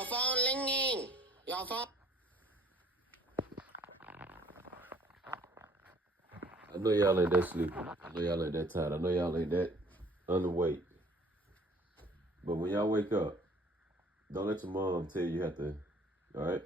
Your phone ringing. Your phone. I know y'all ain't that sleepy. I know y'all ain't that tired. I know y'all ain't that underweight. But when y'all wake up, don't let your mom tell you have to, all right?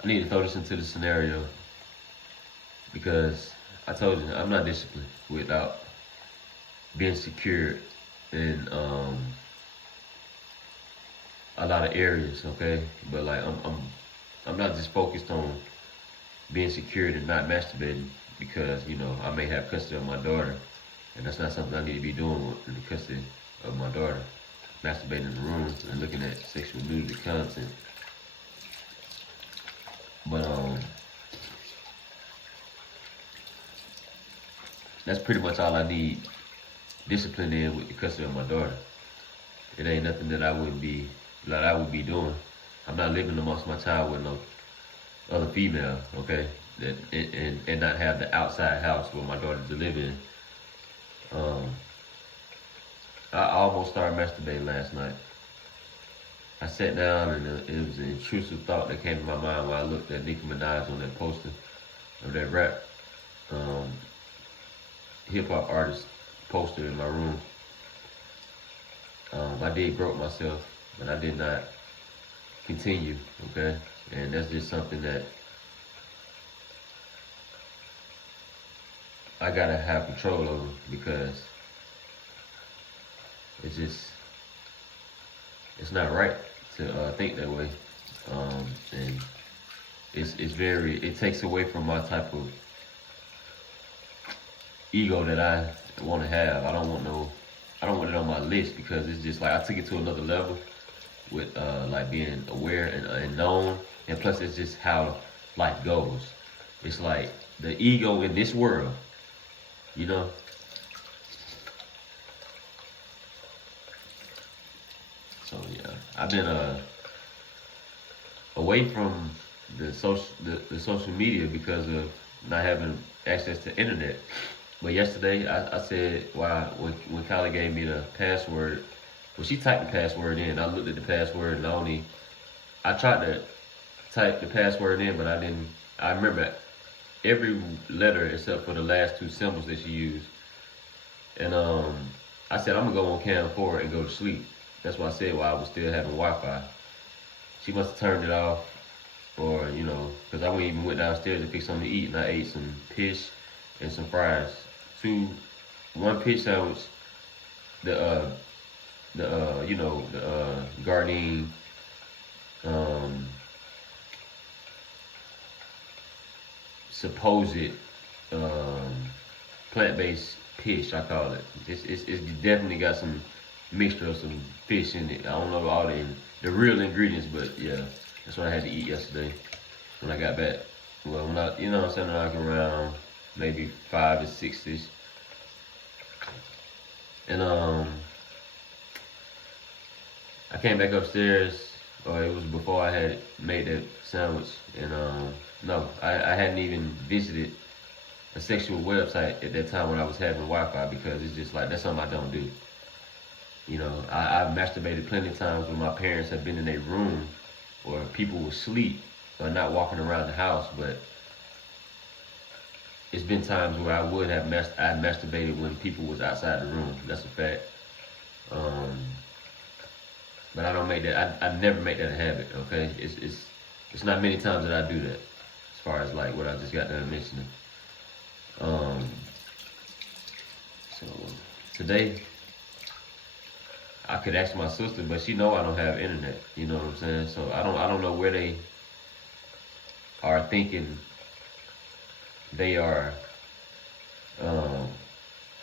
I need to throw this into the scenario because I told you I'm not disciplined without being secured in a lot of areas, okay? But like I'm not just focused on being secured and not masturbating because I may have custody of my daughter, and that's not something I need to be doing with the custody of my daughter. Masturbating in the room and looking at sexual nudity content. But that's pretty much all I need discipline in with the custody of my daughter. It ain't nothing that I would be doing. I'm not living amongst my child with no other female, okay? And not have the outside house where my daughter to live in. I almost started masturbating last night. I sat down and it was an intrusive thought that came to my mind while I looked at Nicki Minaj on that poster of that rap hip hop artist poster in my room. I did grope myself, but I did not continue, okay? And that's just something that I gotta have control over because it's not right to think that way. And it takes away from my type of ego that I want to have. I don't want it on my list because it's just like I took it to another level with like being aware and known, and plus it's just how life goes. It's like the ego in this world, you know. So yeah, I've been away from the social media because of not having access to internet. But yesterday, I said, when Kylie gave me the password, well, she typed the password in. I looked at the password and I tried to type the password in, but I remember every letter except for the last two symbols that she used. And I said, I'm gonna go on Cam 4 and go to sleep. That's what I said while I was still having Wi-Fi. She must have turned it off, or, because I even went downstairs to pick something to eat, and I ate some fish and some fries. One fish sandwich, the Gardein, supposed plant-based fish, I call it. It's definitely got some mixture of some fish in it. I don't know all the real ingredients, but yeah, that's what I had to eat yesterday when I got back. Well, I'm not, you know what I'm saying, like around maybe 5 to 6ish. And I came back upstairs, or it was before I had made that sandwich. And no, I hadn't even visited a sexual website at that time when I was having Wi-Fi, because it's just like, that's something I don't do. You know, I've masturbated plenty of times when my parents have been in their room or people will sleep or not walking around the house, but it's been times where I would have I masturbated when people was outside the room. That's a fact. But I don't make that. I never make that a habit. Okay, it's not many times that I do that. As far as like what I just got done mentioning. So today I could ask my sister, but she know I don't have internet. You know what I'm saying? So I don't know where they are thinking they are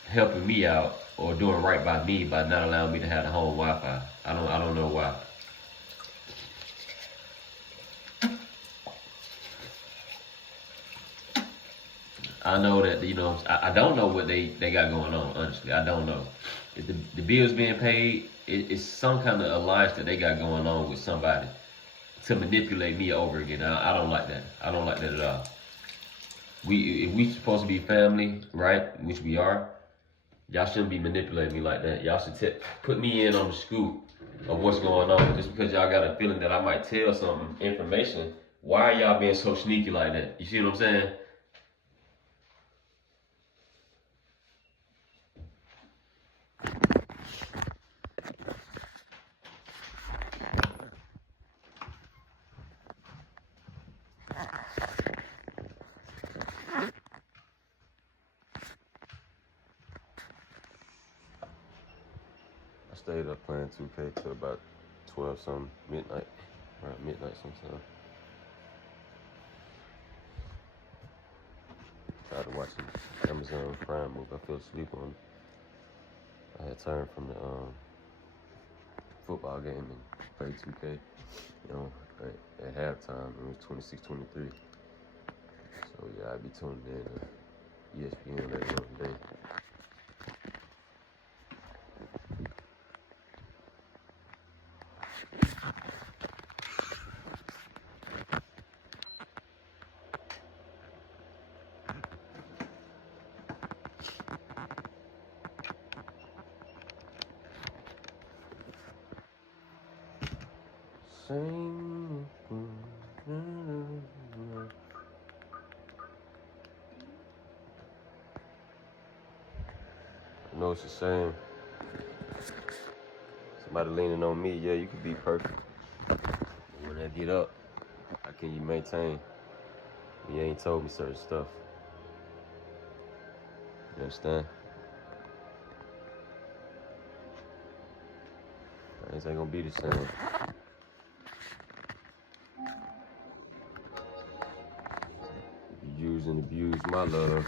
helping me out or doing right by me by not allowing me to have the home Wi-Fi. I don't know why. I know that, you know, I don't know what they got going on, honestly. I don't know. If the bills being paid, it's some kind of alliance that they got going on with somebody to manipulate me over again. I don't like that. I don't like that at all. If we supposed to be family, right, which we are, y'all shouldn't be manipulating me like that. Y'all should put me in on the scoop of what's going on. Just because y'all got a feeling that I might tell some information, why are y'all being so sneaky like that? You see what I'm saying? I stayed up playing 2K till about 12 something, midnight, around midnight sometime. Started watching Amazon Prime movie. I fell asleep on it. I had turned from the football game and played 2K. You know, at halftime it was 26-23. So yeah, I'd be tuning in to ESPN later on today. Sing. I know it's the same. Somebody leaning on me, yeah, you could be perfect. But when I get up, how can you maintain? You ain't told me certain stuff. You understand? Things ain't gonna be the same. You use and abuse my love.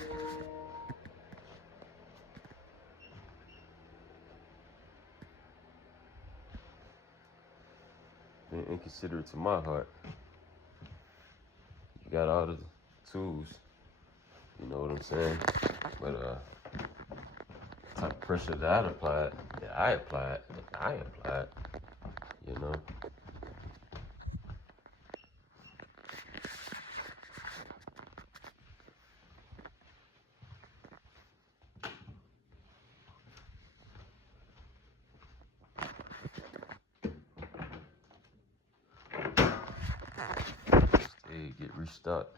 Being inconsiderate to my heart. You got all the tools. You know what I'm saying? But type of pressure that I applied, you know. They get restocked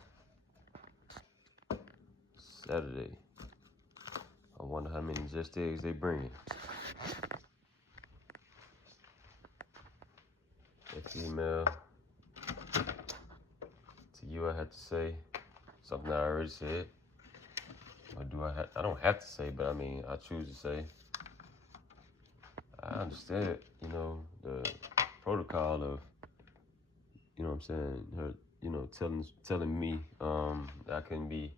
Saturday. I wonder how many just eggs they bringing. A female. To you, I have to say something I already said. Or do I don't have to say, but I mean, I choose to say. I understand, you know, the protocol of, you know what I'm saying, her, you know, telling me that I couldn't be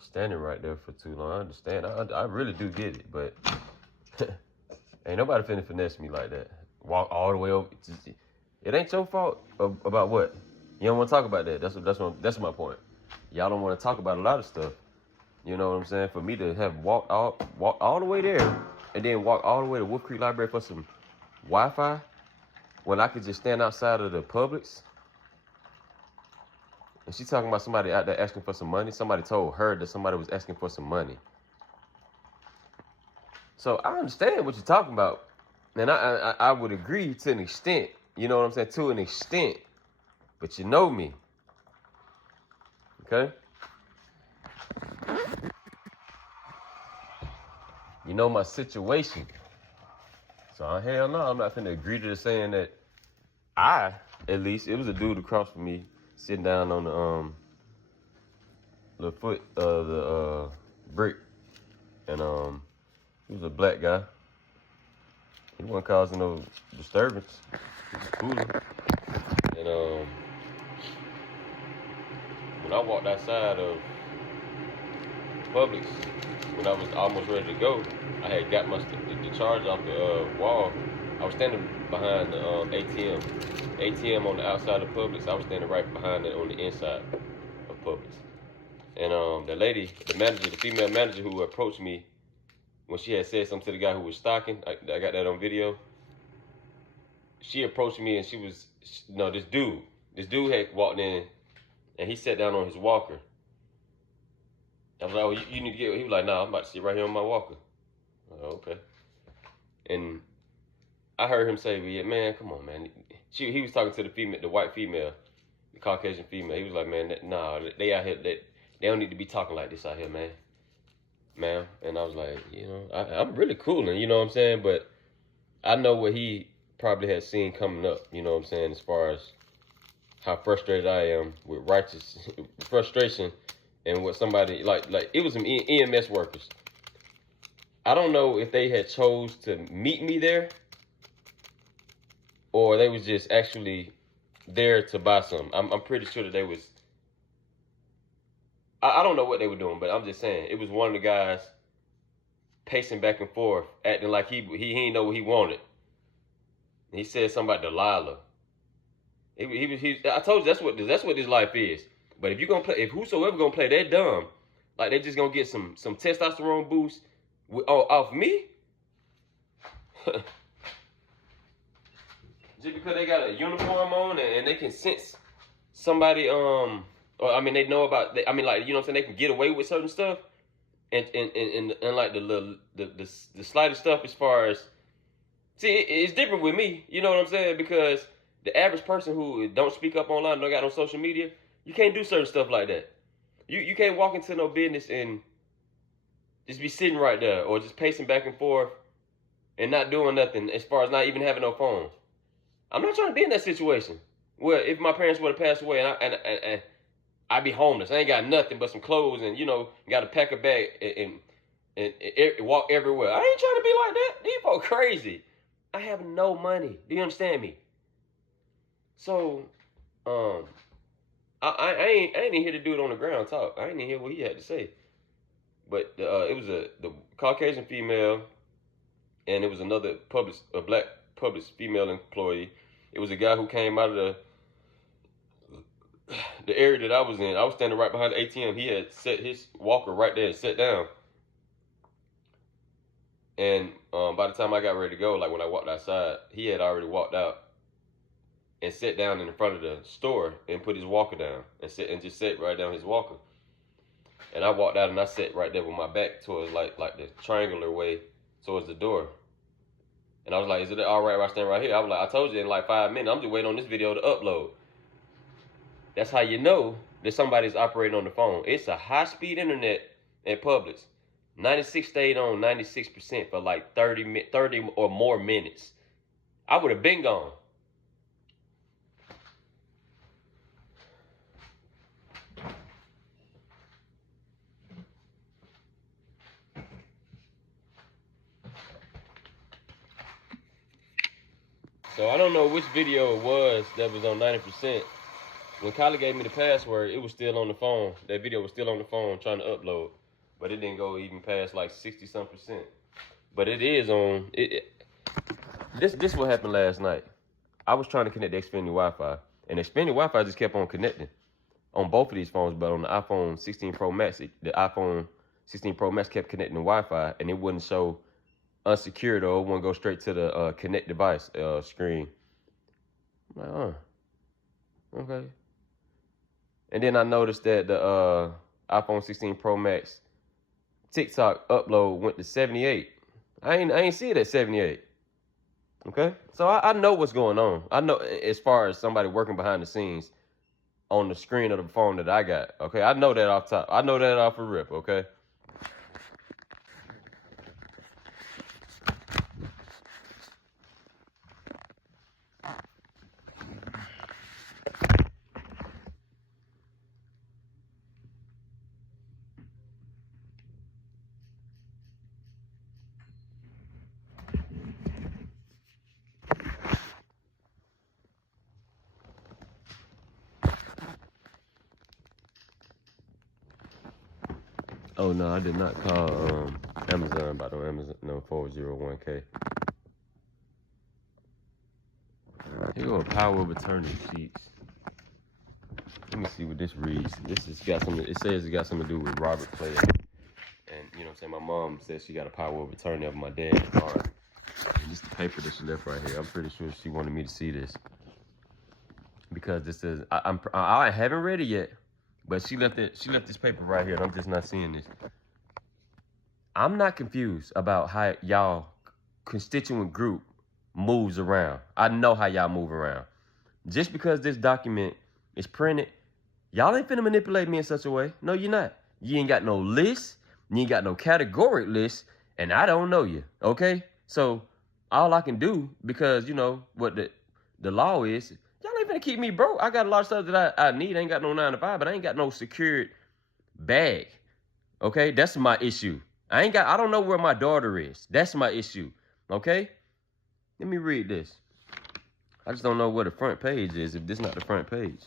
standing right there for too long. I understand. I really do get it, but Ain't nobody finna finesse me like that. Walk all the way over. It ain't your fault about what. You don't want to talk about that. That's my point. Y'all don't want to talk about a lot of stuff. You know what I'm saying? For me to have walked all the way there, and then walk all the way to Wolf Creek Library for some Wi-Fi, when I could just stand outside of the Publix. And she talking about somebody out there asking for some money. Somebody told her that somebody was asking for some money. So I understand what you're talking about. And I would agree to an extent. You know what I'm saying? To an extent. But you know me. Okay? You know my situation. So hell no, I'm not finna agree to the saying that at least, it was a dude across from me sitting down on the foot of the brick. And he was a black guy. He wasn't causing no disturbance. He was cooler. And when I walked outside of Publix, when I was almost ready to go, I had got the charge off the wall. I was standing behind the ATM on the outside of Publix. I was standing right behind it on the inside of Publix. And the lady, the female manager who approached me when she had said something to the guy who was stocking, I got that on video. She approached me and this dude had walked in and he sat down on his walker. I was like, oh, you need to get, he was like, nah, I'm about to sit right here on my walker. I was like, okay. And I heard him say, yeah, man, come on, man. He was talking to the white female, the Caucasian female. He was like, man, nah, they out here, they don't need to be talking like this out here, man. Ma'am. And I was like, you know, I'm really cool, and you know what I'm saying? But I know what he probably had seen coming up, you know what I'm saying, as far as how frustrated I am with frustration and what somebody, like it was some EMS workers. I don't know if they had chose to meet me there or they was just actually there to buy something. I'm pretty sure that they was, I don't know what they were doing, but I'm just saying, it was one of the guys pacing back and forth, acting like he didn't know what he wanted. And he said something about Delilah. I told you that's what this life is. But if whosoever gonna play that dumb, like they just gonna get some testosterone boost off me, just because they got a uniform on and they can sense somebody, or I mean they know about, I mean, like, you know what I'm saying, they can get away with certain stuff, and like the slightest stuff as far as, see, it's different with me, you know what I'm saying, because the average person who don't speak up online, don't got no social media, you can't do certain stuff like that. You can't walk into no business and just be sitting right there or just pacing back and forth and not doing nothing as far as not even having no phone. I'm not trying to be in that situation where if my parents would have passed away and I'd be homeless. I ain't got nothing but some clothes and, you know, got to pack a bag and walk everywhere. I ain't trying to be like that. These folks crazy. I have no money. Do you understand me? So, I ain't even here to do it on the ground talk. I ain't even hear what he had to say. But it was the Caucasian female, and it was another a black Publix female employee. It was a guy who came out of the area that I was in. I was standing right behind the ATM. He had set his walker right there and sat down. And by the time I got ready to go, like when I walked outside, he had already walked out and sat down in front of the store and put his walker down and just sat right down his walker. And I walked out and I sat right there with my back towards like the triangular way towards the door. And I was like, is it all right if I stand right here? I was like, I told you in like 5 minutes, I'm just waiting on this video to upload. That's how you know that somebody's operating on the phone. It's a high-speed internet at Publix. 96 stayed on 96% for like 30 or more minutes. I would have been gone. So I don't know which video it was that was on 90%. When Kylie gave me the password, it was still on the phone. That video was still on the phone trying to upload. But it didn't go even past like 60-some%. But it is on, This what happened last night. I was trying to connect the Xfinity Wi-Fi, and Xfinity Wi-Fi just kept on connecting on both of these phones. But on the iPhone 16 Pro Max, the iPhone 16 Pro Max kept connecting to Wi-Fi, and it wouldn't show unsecured, or it wouldn't go straight to the connect device screen. I'm like, okay. And then I noticed that the iPhone 16 Pro Max TikTok upload went to 78. I ain't see it at 78. Okay, so I know what's going on. I know as far as somebody working behind the scenes on the screen of the phone that I got. Okay, I know that off top. I know that off a rip. Okay. Oh no, I did not call Amazon about no Amazon 401k. Here go a power of attorney sheets. Let me see what this reads. This has got something. It says it got something to do with Robert Player. And you know what I'm saying? My mom says she got a power of attorney of my dad's car. And this is the paper that she left right here. I'm pretty sure she wanted me to see this. Because this says I haven't read it yet. But she left this paper right here, and I'm just not seeing this. I'm not confused about how y'all constituent group moves around. I know how y'all move around. Just because this document is printed, y'all ain't finna manipulate me in such a way. No, you're not. You ain't got no list. You ain't got no categoric list, and I don't know you, okay? So all I can do, because you know what the law is, y'all ain't finna keep me broke. I got a lot of stuff that I need. I ain't got no 9 to 5, but I ain't got no secured bag, okay? That's my issue. I don't know where my daughter is. That's my issue, okay? Let me read this. I just don't know where the front page is if this is not the front page.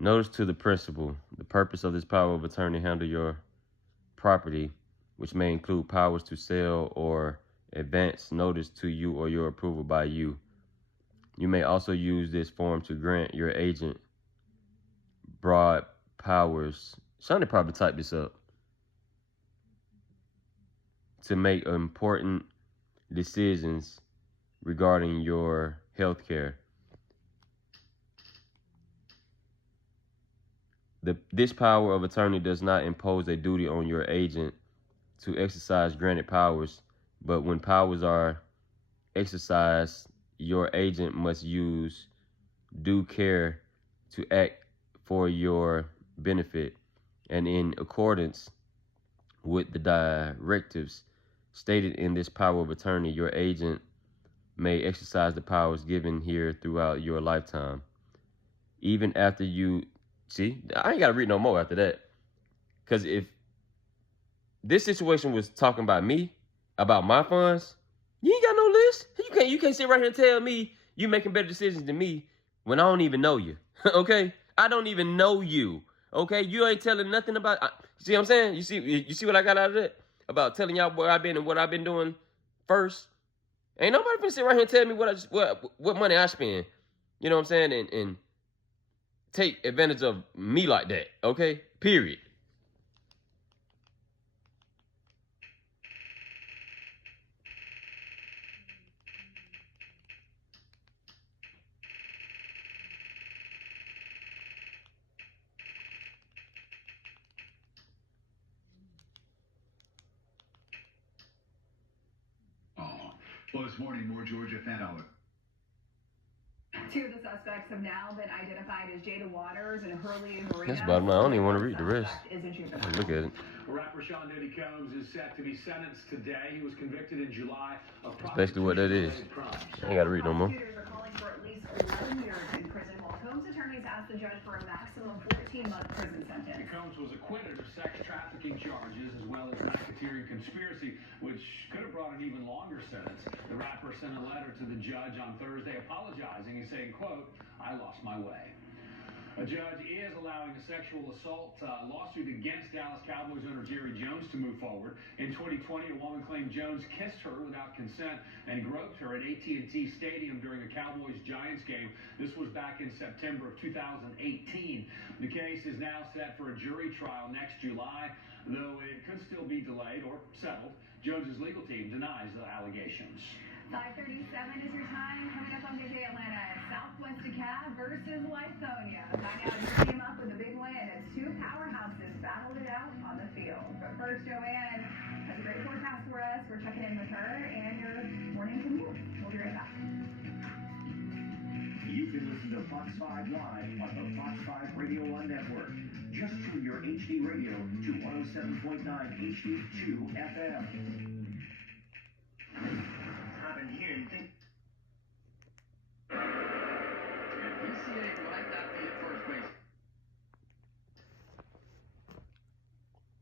Notice to the principal. The purpose of this power of attorney handle your property, which may include powers to sell or advance notice to you or your approval by you. You may also use this form to grant your agent broad powers. Sonny probably typed this up. To make important decisions regarding your health care. This power of attorney does not impose a duty on your agent to exercise granted powers, but when powers are exercised, your agent must use due care to act for your benefit and in accordance with the directives stated in this power of attorney. Your agent may exercise the powers given here throughout your lifetime. Even after you... See, I ain't got to read no more after that. Because if this situation was talking about me, about my funds, you ain't got no list. You can't sit right here and tell me you making better decisions than me when I don't even know you. Okay? I don't even know you. Okay? You ain't telling nothing about... see what I'm saying? You see what I got out of that? About telling y'all where I've been and what I've been doing first. Ain't nobody finna sit right here and tell me what money I spend. You know what I'm saying? And take advantage of me like that, okay? Period. Well, this morning, more Georgia fan hour. 2 of the suspects have now been identified as Jada Waters and Hurley Marina. That's about it. I don't even want to read the rest. Look at it. Rapper Sean Diddy Combs is set to be sentenced today. He was convicted in July of That's basically what that is. I ain't got to read no more. Prosecutors are calling for at least 11 years in prison, while Combs' attorneys asked the judge for a maximum 14-month prison sentence. Combs was acquitted of sex trafficking charges as well as racketeering conspiracy, which could have brought an even longer sentence. The rapper sent a letter to the judge on Thursday apologizing and saying, quote, "I lost my way." A judge is allowing a sexual assault lawsuit against Dallas Cowboys owner Jerry Jones to move forward. In 2020, a woman claimed Jones kissed her without consent and groped her at AT&T Stadium during a Cowboys-Giants game. This was back in September of 2018. The case is now set for a jury trial next July, though it could still be delayed or settled. Jones's legal team denies the allegations. 5:37 is your time. Coming up on Good Day Atlanta, Southwest DeKalb versus Lithonia. Find out who came up with a big win as two powerhouses battled it out on the field. But first, Joanne has a great forecast for us. We're checking in with her and your morning commute. We'll be right back. You can listen to Fox 5 live on the Fox 5 Radio 1 network. Just tune your HD radio to 107.9 HD2 FM. Haven't here and think. If you see anything like that, be at first base.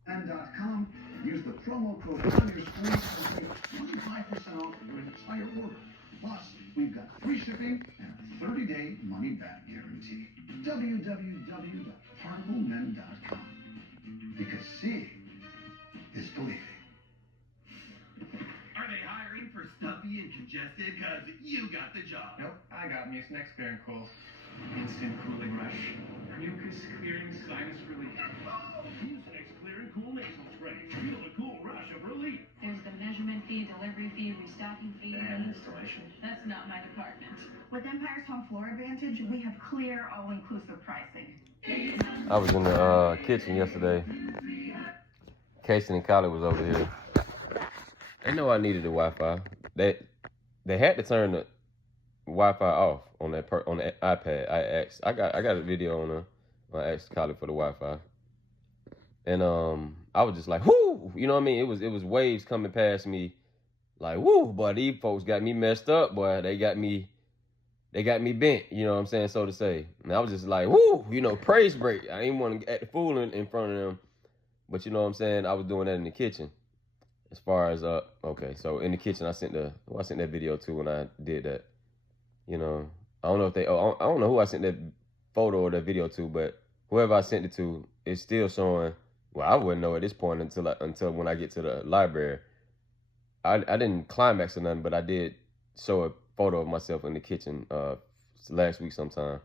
And.com. Use the promo code on your screen and save 25% off your entire order. Plus, we've got free shipping and a 30-day money-back guarantee. www.particlemen.com. Because seeing is believing. Are they hiring for stuffy and congested? Because you got the job. Nope, I got Mucinex Bearing Cool. Instant cooling rush. Mucus clearing sinus relief. Mucinex Clear and Cool Nasal Spray. Feel the cool rush of relief. There's the measurement fee, delivery fee, restocking fee, And installation. That's not my department. With Empire's Home Floor Advantage, we have clear, all-inclusive pricing. I was in the kitchen yesterday. Casey and Kylie was over here. They know I needed the Wi-Fi. They had to turn the Wi-Fi off on the iPad. I got a video on I asked Kylie for the Wi-Fi, and I was just like, whoo, you know what I mean? It was waves coming past me, like whoo, boy, these folks got me messed up, boy. They got me bent, you know what I'm saying, so to say. And I was just like, whoo, you know, praise break. I didn't want to act the fool in front of them, but you know what I'm saying. I was doing that in the kitchen. As far as okay, so in the kitchen, I sent that video to when I did that. You know, I don't know if I don't know who I sent that photo or that video to, but whoever I sent it to, it's still showing. Well, I wouldn't know at this point until when I get to the library. I didn't climax or nothing, but I did show a photo of myself in the kitchen last week sometime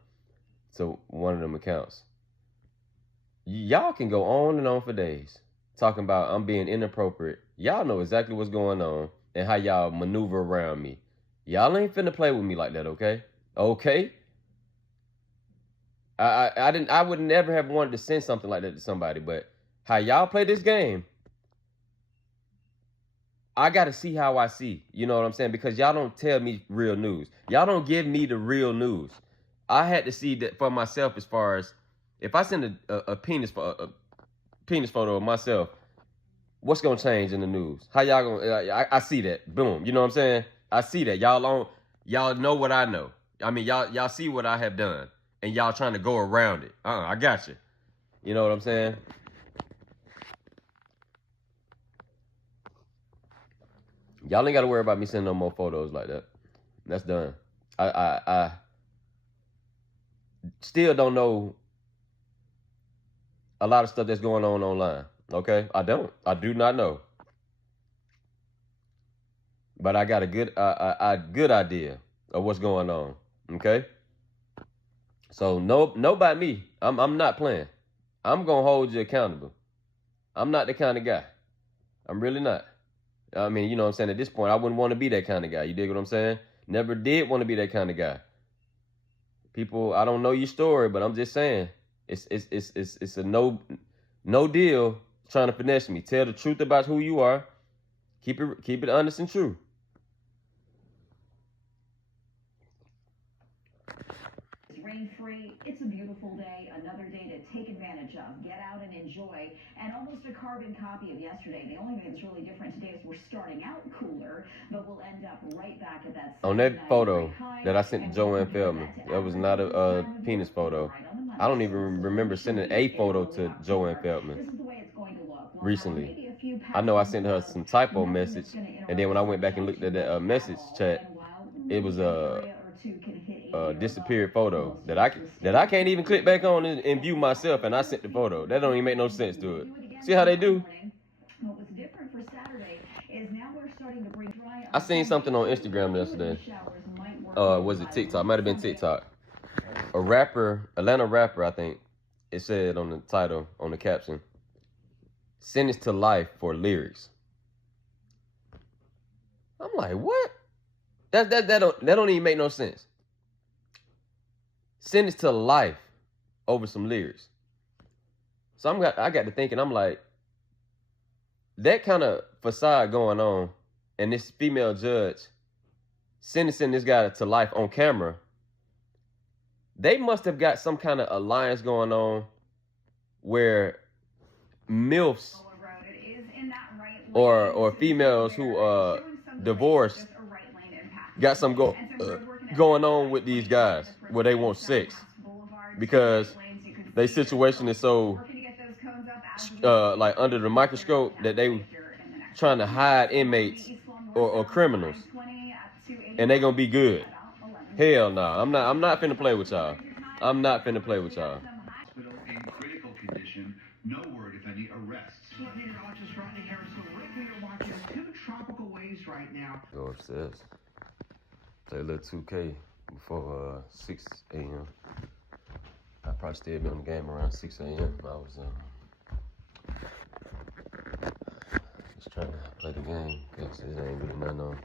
to one of them accounts. Y'all can go on and on for days talking about I'm being inappropriate. Y'all know exactly what's going on and how y'all maneuver around me. Y'all ain't finna play with me like that, okay? Okay? I would never have wanted to send something like that to somebody, but how y'all play this game, I gotta see how I see. You know what I'm saying? Because y'all don't tell me real news. Y'all don't give me the real news. I had to see that for myself as far as if I send a penis photo of myself, what's gonna change in the news? How y'all gonna? I see that. Boom. You know what I'm saying? I see that. Y'all know what I know. I mean, y'all see what I have done, and y'all trying to go around it. I got you. You know what I'm saying? Y'all ain't got to worry about me sending no more photos like that. That's done. I still don't know a lot of stuff that's going on online. Okay? I do not know. But I got a good idea of what's going on. Okay? So no by me. I'm not playing. I'm gonna hold you accountable. I'm not the kind of guy. I'm really not. I mean, you know what I'm saying? At this point, I wouldn't want to be that kind of guy. You dig what I'm saying? Never did want to be that kind of guy. People, I don't know your story, but I'm just saying, it's a no deal trying to finesse me. Tell the truth about who you are. Keep it honest and true. Rain-free It's a beautiful day, another day to take advantage of, get out and enjoy, and almost a carbon copy of yesterday. The only thing that's really different today is we're starting out cooler, but we'll end up right back at that On that photo that I sent to Joanne Feldman, that was not a penis photo. I don't even remember sending a photo to Joanne Feldman recently. I know I sent her some typo message, and then when I went back and looked at that message chat, it was a disappeared photo that I can't even click back on and view myself, and I sent the photo. That don't even make no sense to it. See how they do? What was different for Saturday is now we're starting to bring dry. I seen something on Instagram yesterday. Was it TikTok? Might have been TikTok. A rapper, Atlanta rapper, I think. It said on the title, on the caption, sentenced to life for lyrics. I'm like, what? That don't even make no sense. Sentenced to life over some lyrics. So I got to thinking, I'm like, that kind of facade going on, and this female judge sentencing this guy to life on camera, they must have got some kind of alliance going on where MILFs or females who divorced got some going on with these guys where they want sex because their situation is so like under the microscope that they trying to hide inmates or criminals, and they gonna be good. Hell no, I'm not finna play with y'all. I'm not finna play with y'all. Hospital in critical condition. No word if any arrests. Meteorologist Rodney Harris. So Rick, we are watching 2 tropical waves right now. Go upstairs. Play a little 2K before 6 a.m. I probably still be on the game around 6 a.m. I was just trying to play the game because it ain't really nothing on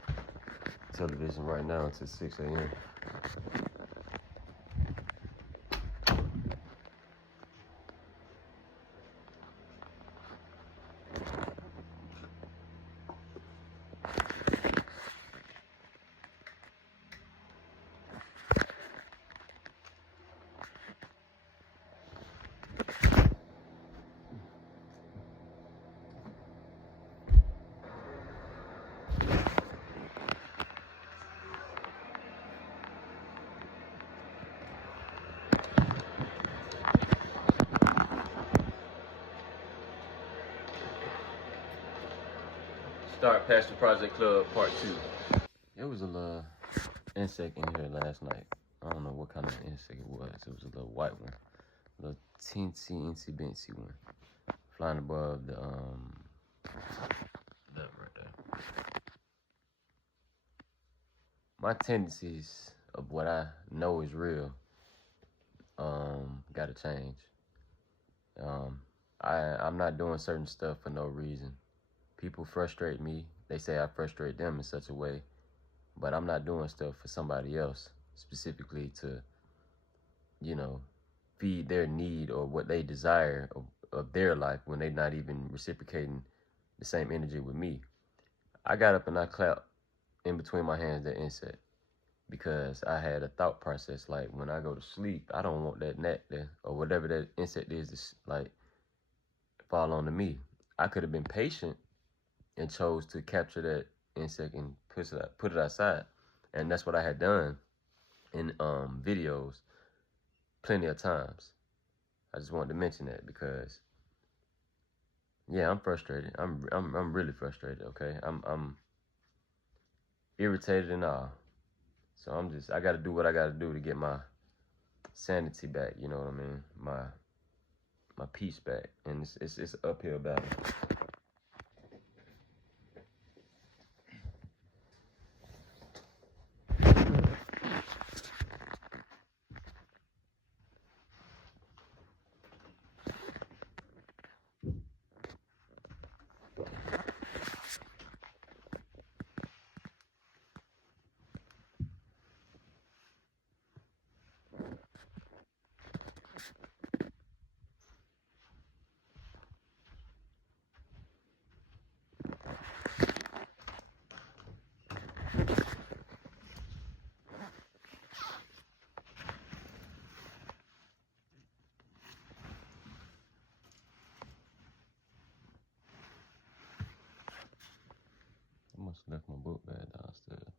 television right now until 6 a.m. Start Passion Project Club Part 2. There was a little insect in here last night. I don't know what kind of insect it was. It was a little white one. A little teensy incy one. Flying above the that right there. My tendencies of what I know is real gotta change. I'm not doing certain stuff for no reason. People frustrate me. They say I frustrate them in such a way, but I'm not doing stuff for somebody else, specifically to, you know, feed their need or what they desire of their life when they're not even reciprocating the same energy with me. I got up and I clapped in between my hands that insect because I had a thought process like when I go to sleep, I don't want that nectar or whatever that insect is to like fall onto me. I could have been patient and chose to capture that insect and put it outside. And that's what I had done in videos plenty of times. I just wanted to mention that because yeah, I'm frustrated. I'm really frustrated, okay? I'm irritated and all. So I gotta do what I gotta do to get my sanity back, you know what I mean? My peace back. And it's an uphill battle. left my book bag downstairs.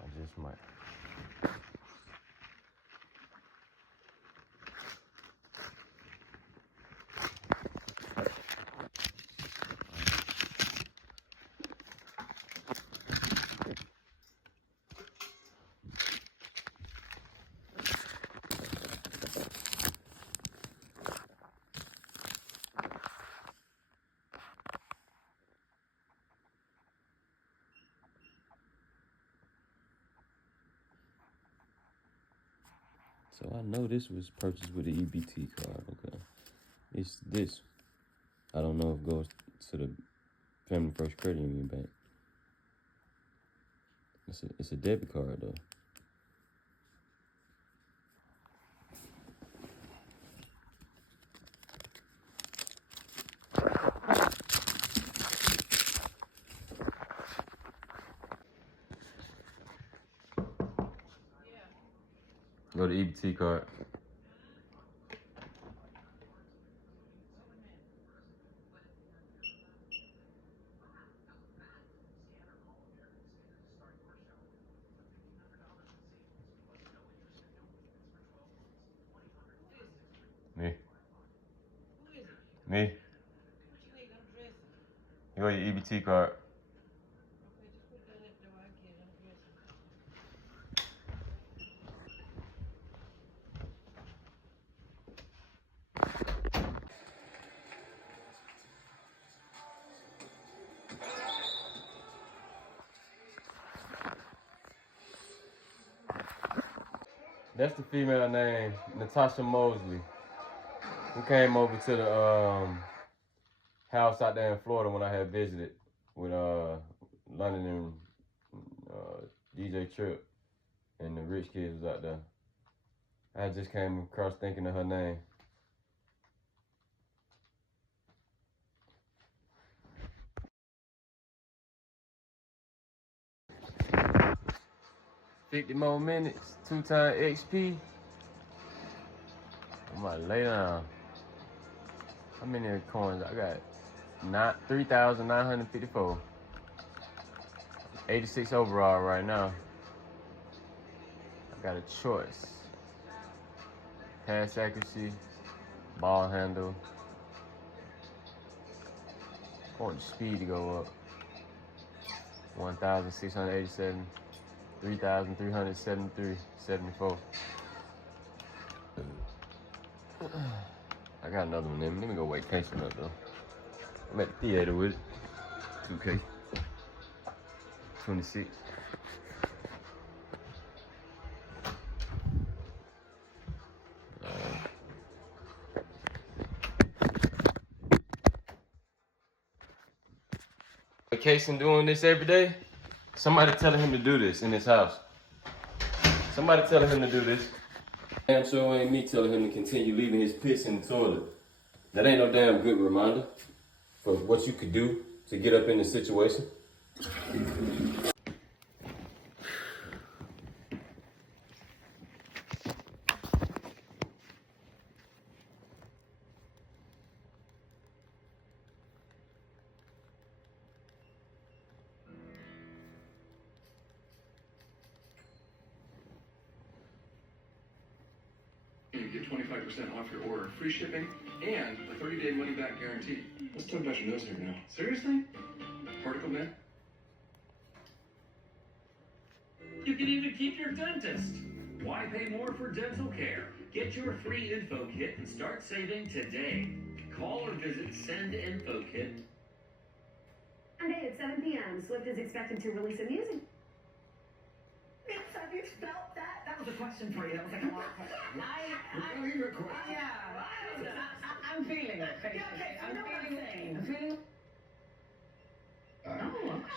I just might. So I know this was purchased with an EBT card, okay? It's this. I don't know if it goes to the Family First Credit Union Bank. It's a debit card though. Go to EBT card. Me. Me. You got your EBT card. That's the female name, Natasha Mosley, who came over to the house out there in Florida when I had visited with London and DJ Trip and the rich kids was out there. I just came across thinking of her name. $50 more minutes, 2x XP. I'm about to lay down. How many coins? I got 3,954. 86 overall right now. I got a choice. Pass accuracy, ball handle. I want the speed to go up. 1,687, 3,373, 74. I got another one in. Let me go wake Casey up though. I'm at the theater with it. 2K. 26. Casey doing this every day. Somebody telling him to do this in his house. Somebody telling him to do this. Damn sure ain't me telling him to continue leaving his piss in the toilet. That ain't no damn good reminder for what you could do to get up in the situation. Get 25% 25% off your order, free shipping, and a 30-day money-back guarantee. Let's talk about your nose hair now. Seriously? Particle Man? You can even keep your dentist. Why pay more for dental care? Get your free info kit and start saving today. Call or visit Send Info Kit. Monday at 7 p.m., Swift is expected to release a music. Have you felt that? That was a question for you. That was like a long question. I'm feeling it, basically. I'm feeling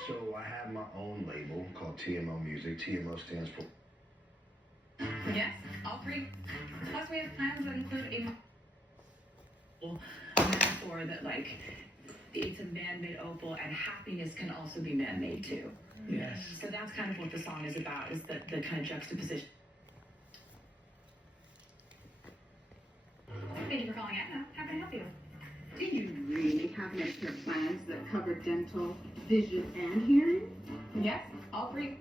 So I have my own label called TMO Music. TMO stands for... Yes, all three. Plus, we have plans that include a metaphor that, like, it's a man-made opal, and happiness can also be man-made too. Yes. So that's kind of what the song is about, is the kind of juxtaposition. Thank you for calling Aetna. How can I help you? Do you really have Medicare plans that cover dental, vision, and hearing? Yes, all three.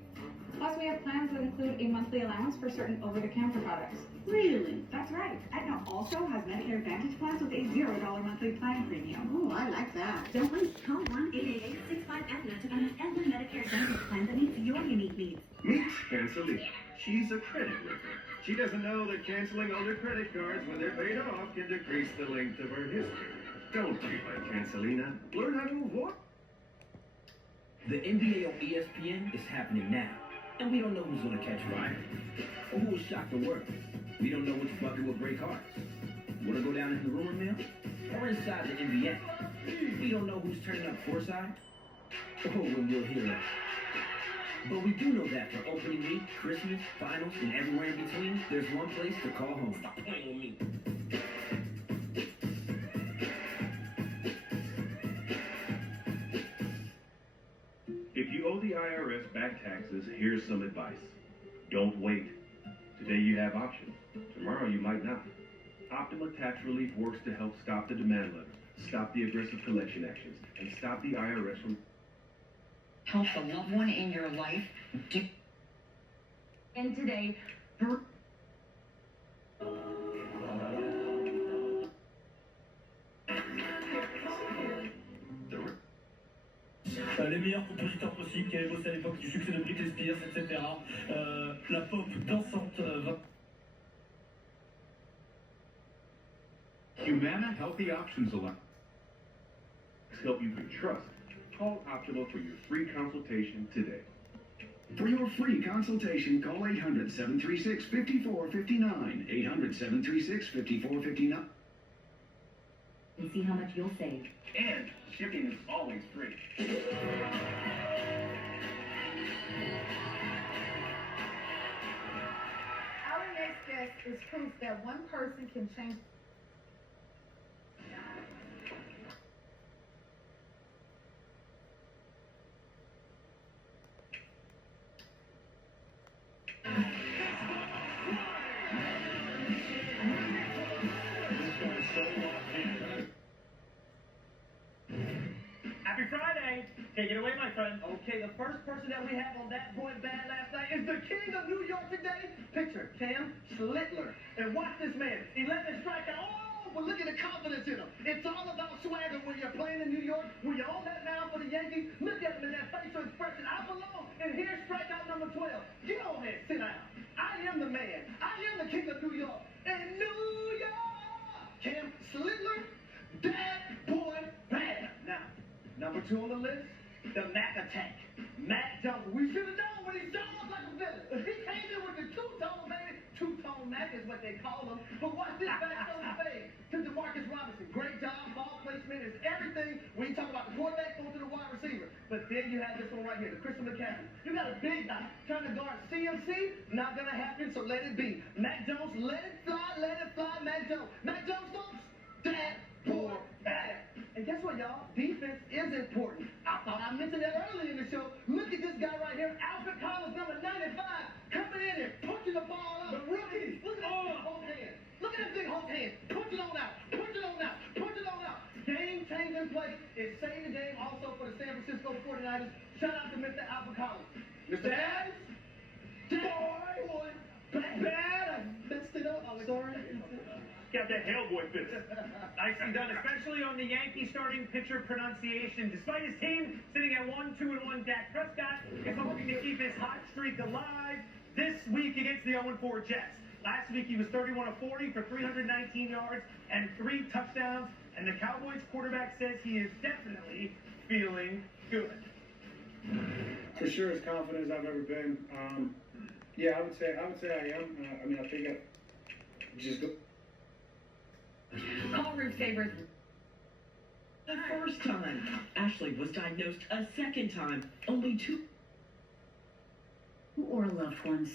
Plus, we have plans that include a monthly allowance for certain over-the-counter products. Really? That's right. Aetna also has Medicare Advantage plans with a $0 monthly plan premium. Oh, I like that. Don't wait. Call 1-888-65-AETNA to find every Medicare Advantage plan that meets your unique needs. Meet Cancelina. She's a credit worker. She doesn't know that canceling older credit cards when they're paid off can decrease the length of her history. Don't be like Cancelina. Learn how to avoid. The NBA on ESPN is happening now, and we don't know who's going to catch fire or who will shock the world. We don't know which bucket will break hearts. Want to go down in the rumor mill or inside the NBA? We don't know who's turning up courtside or when we'll hear it. But we do know that for opening week, Christmas, finals, and everywhere in between, there's one place to call home. Stop playing with me. If you owe the IRS back taxes, here's some advice. Don't wait. Today you have options. Tomorrow you might not. Optima Tax Relief works to help stop the demand letters, stop the aggressive collection actions, and stop the IRS from... Help a loved one in your life. And today, Les meilleurs compositeurs possibles qui avaient bossé à l'époque du succès de Britney Spears, etc. La pop dansante va... Humana Healthy Options Alliance help you can trust. Call Optima for your free consultation today. For your free consultation, call 800-736-5459. 800-736-5459. and see how much you'll save. And shipping is always free. Our next guest is proof that one person can change. Happy Friday! Take it away, my friend. Okay, the first person that we have on that point bad last night is the king of New York today. Picture Cam Slittler. And watch this man. 11 strikeout. Oh, but look at the confidence in him. It's all about swagger when you're playing in New York. When you're on that mound for the Yankees, look at him in that facial expression. I belong. And here's strikeout number 12. Get on there. Sit down. I am the man. I am the king of New York. And New York! Cam Slittler, that boy bad. Now, number 2 on the list, the Mac attack. Mac Jones. We should have known when he showed up like a villain. He came in with the two-tone, baby. Two-tone Mac is what they call him. But watch this back on the fade to DeMarcus Robinson. Great job. Ball placement is everything. When you talk about the quarterback, go to the wide receiver. But then you have this one right here, the Christian McCaffrey. You got a big guy trying to guard CMC. Not going to happen, so let it be. Mac Jones, let it fly, Mac Jones. Mac Jones, folks, that boy bad. And guess what, y'all? Defense is important. I thought I mentioned that earlier in the show. Look at this guy right here, Alfred Collins, number 95, coming in and punching the ball out. The rookie. Look at that big Hulk hand. Look at that big Hulk hand. Punch it on out. Punch it on out. Punch it on out. Game-changing play. It saved the game also for the San Francisco 49ers. Shout out to Mr. Alfred Collins. Mr. Adams. Boy. Bad. I messed it up. I'm sorry. Yeah, got that Hellboy fist. Nicely done, especially on the Yankee starting pitcher pronunciation. Despite his team sitting at 1-2-1, Dak Prescott is hoping to keep his hot streak alive this week against the 0-4 Jets. Last week he was 31 of 40 for 319 yards and 3 touchdowns, and the Cowboys quarterback says he is definitely feeling good. For sure, as confident as I've ever been. Yeah, I would say I am. I mean, I think I just go. Call Roof Savers. The first time, Ashley was diagnosed a second time. Only 2 or a loved one.